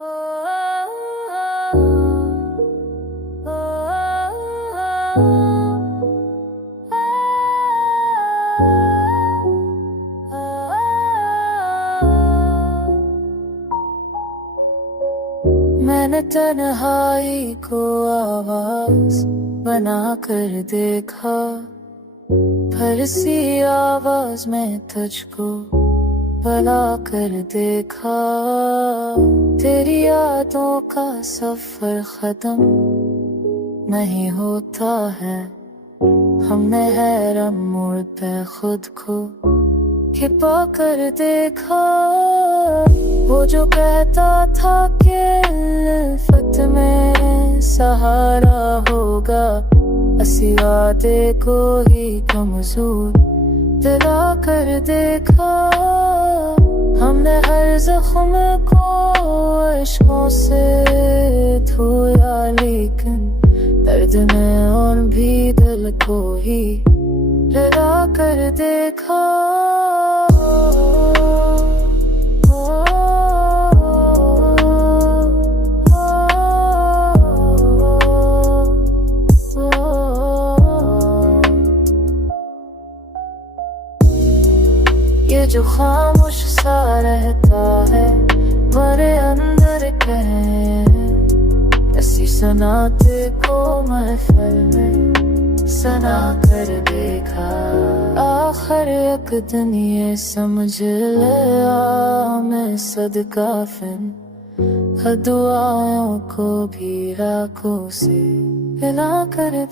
मैंने तन्हाई को आवाज बना कर देखा, भर सी आवाज में तुझको बुला कर देखा। तेरी यादों का सफर खत्म नहीं होता है, हमने हैरान मोड़ पे खुद को छिपा कर देखा। वो जो कहता था कि उल्फत में सहारा होगा, असी वादे को ही कमजोर दिला कर देखा। हमने हर जख्म को इश्कों से धोया, लेकिन दर्द में और भी दिल को ही लगा कर देखा। ये जो खामोश सा रहता है मेरे अंदर कहे, ऐसी सुनाते को महफिल में सना कर देखा। आखिर एक दिन ये समझ ले मैं सदका फिन हर दुआओं को भी राखों से हिला कर